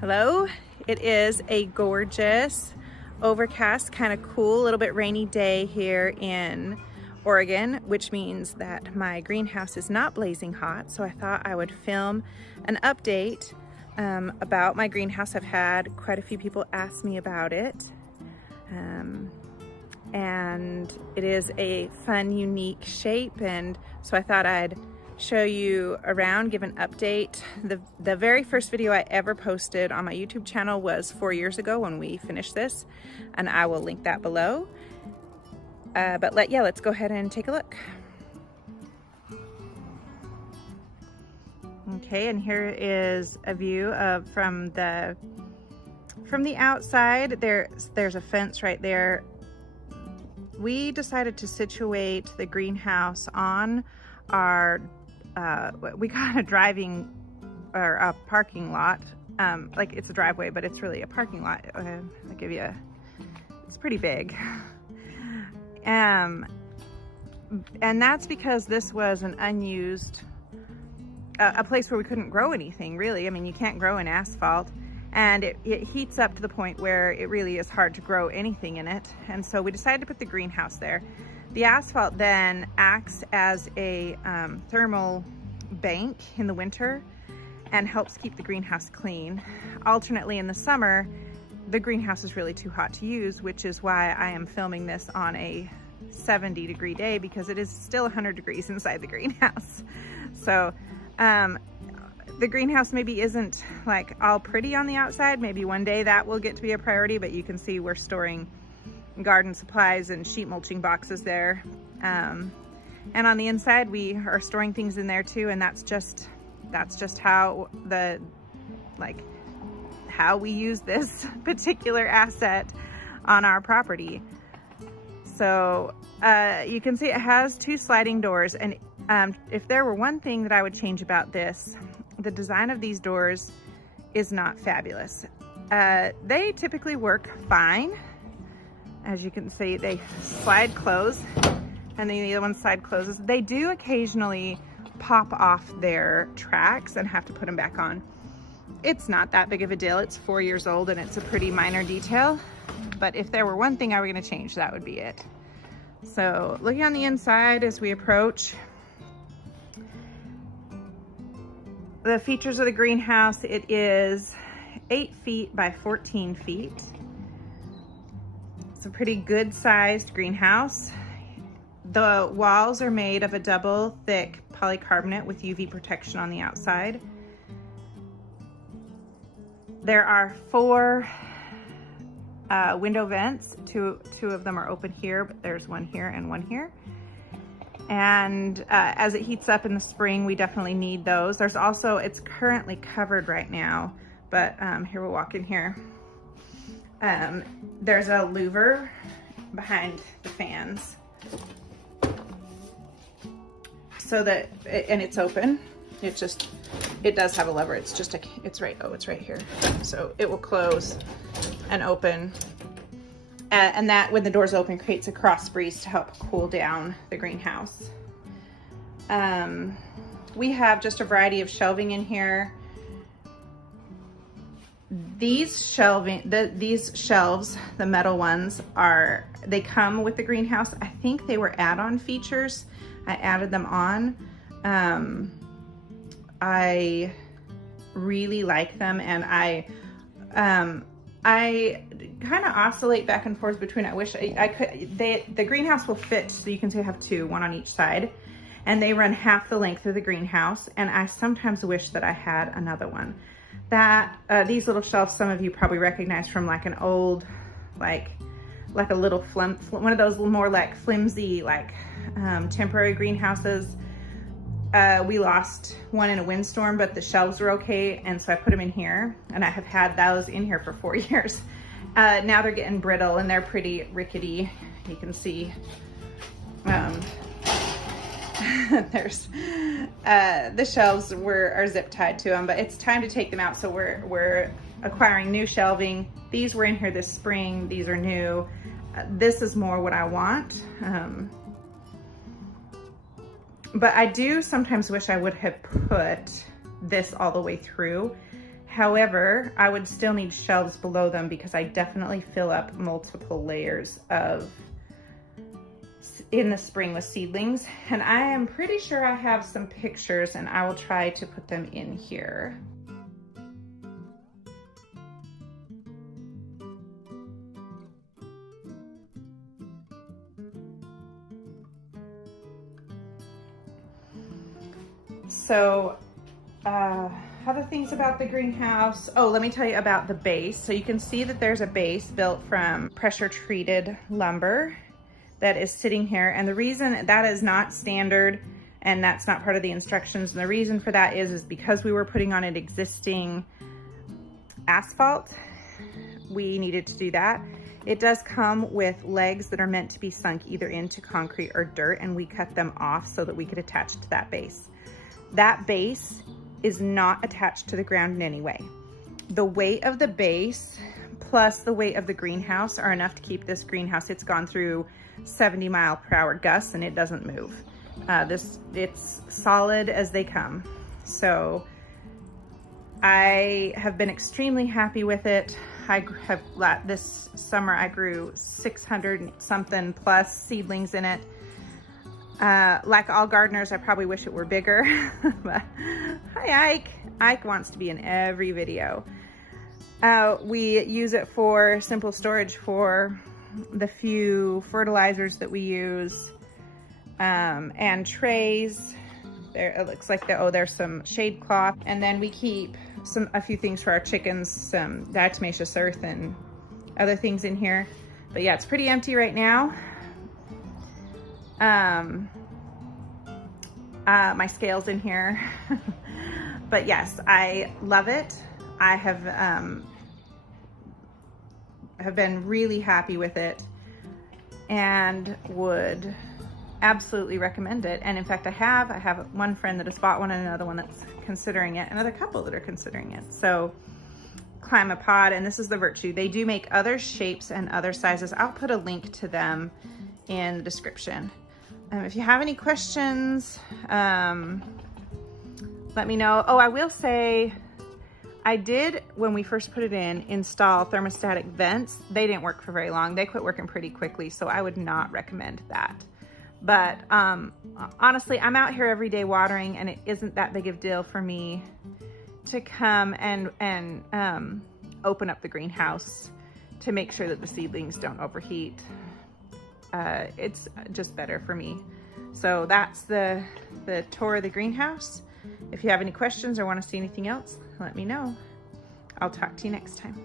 Hello, it is a gorgeous, overcast, kind of cool, a little bit rainy day here in Oregon, which means that my greenhouse is not blazing hot. So I thought I would film an update about my greenhouse. I've had quite a few people ask me about it. And it is a fun, unique shape. And so I thought I'd show you around, give an update. The very first video I ever posted on my YouTube channel was 4 years ago when we finished this, and I will link that below. Let's go ahead and take a look. Okay, and here is a view of from the outside. There's a fence right there. We decided to situate the greenhouse on our we got a parking lot. Like it's a driveway, but it's really a parking lot. It's pretty big. And that's because this was an unused, a place where we couldn't grow anything really. I mean, you can't grow in asphalt, and it heats up to the point where it really is hard to grow anything in it. And so we decided to put the greenhouse there. The asphalt then acts as a thermal bank in the winter and helps keep the greenhouse clean. Alternately in the summer, the greenhouse is really too hot to use, which is why I am filming this on a 70-degree day, because it is still 100 degrees inside the greenhouse. So the greenhouse maybe isn't like all pretty on the outside. Maybe one day that will get to be a priority, but you can see we're storing garden supplies and sheet mulching boxes there. And on the inside, we are storing things in there too. And that's just how how we use this particular asset on our property. So you can see it has 2 sliding doors. And if there were one thing that I would change about this, the design of these doors is not fabulous. They typically work fine. As you can see, they slide close, and then the other one slide closes. They do occasionally pop off their tracks and have to put them back on. It's not that big of a deal. It's 4 years old and it's a pretty minor detail. But if there were one thing I were going to change, that would be it. So looking on the inside as we approach, the features of the greenhouse, it is 8 feet by 14 feet. It's a pretty good sized greenhouse. The walls are made of a double thick polycarbonate with UV protection on the outside. There are 4 window vents. Two of them are open here, but there's one here and one here. And as it heats up in the spring, we definitely need those. There's also, it's currently covered right now, but here we'll walk in here. There's a louver behind the fans, so that, and it's open. It does have a lever. It's right here. So it will close and open. And that, when the door's open, creates a cross breeze to help cool down the greenhouse. We have just a variety of shelving in here. These shelves, the metal ones, they come with the greenhouse. I think they were add-on features. I added them on. I really like them, and I kind of oscillate back and forth between, I wish I could, the greenhouse will fit, so you can see I have 2, one on each side, and they run half the length of the greenhouse, and I sometimes wish that I had another one. These little shelves, some of you probably recognize from like an old, like a little one of those more like flimsy, temporary greenhouses. We lost one in a windstorm, but the shelves were okay, and so I put them in here, and I have had those in here for 4 years. Now they're getting brittle and they're pretty rickety. You can see there's the shelves are zip tied to them, but it's time to take them out, so we're acquiring new shelving. These were in here this spring. These are new. This is more what I want. But I do sometimes wish I would have put this all the way through. However, I would still need shelves below them because I definitely fill up multiple layers in the spring with seedlings. And I am pretty sure I have some pictures, and I will try to put them in here. So, other things about the greenhouse. Oh, let me tell you about the base. So you can see that there's a base built from pressure treated lumber that is sitting here. And the reason that is not standard and that's not part of the instructions, and the reason for that is because we were putting on an existing asphalt, we needed to do that. It does come with legs that are meant to be sunk either into concrete or dirt, and we cut them off so that we could attach to that base. That base is not attached to the ground in any way. The weight of the base plus the weight of the greenhouse are enough to keep this greenhouse. It's gone through 70-mile-per-hour gusts and it doesn't move. It's solid as they come. So I have been extremely happy with it. This summer I grew 600 something plus seedlings in it. Like all gardeners, I probably wish it were bigger. But, hi Ike. Ike wants to be in every video. We use it for simple storage for the few fertilizers that we use, and trays. There, it looks like there's some shade cloth, and then we keep a few things for our chickens, some diatomaceous earth and other things in here. But yeah, it's pretty empty right now. My scale's in here. But yes, I love it. I have been really happy with it and would absolutely recommend it. And in fact, I have one friend that has bought one and another one that's considering it, another couple that are considering it. So ClimaPod, and this is the Virtue. They do make other shapes and other sizes. I'll put a link to them in the description. If you have any questions, let me know. Oh, I will say, I did, when we first put it in, install thermostatic vents. They didn't work for very long. They quit working pretty quickly, so I would not recommend that. But honestly, I'm out here every day watering, and it isn't that big of a deal for me to come and open up the greenhouse to make sure that the seedlings don't overheat. It's just better for me. So that's the tour of the greenhouse. If you have any questions or want to see anything else, let me know. I'll talk to you next time.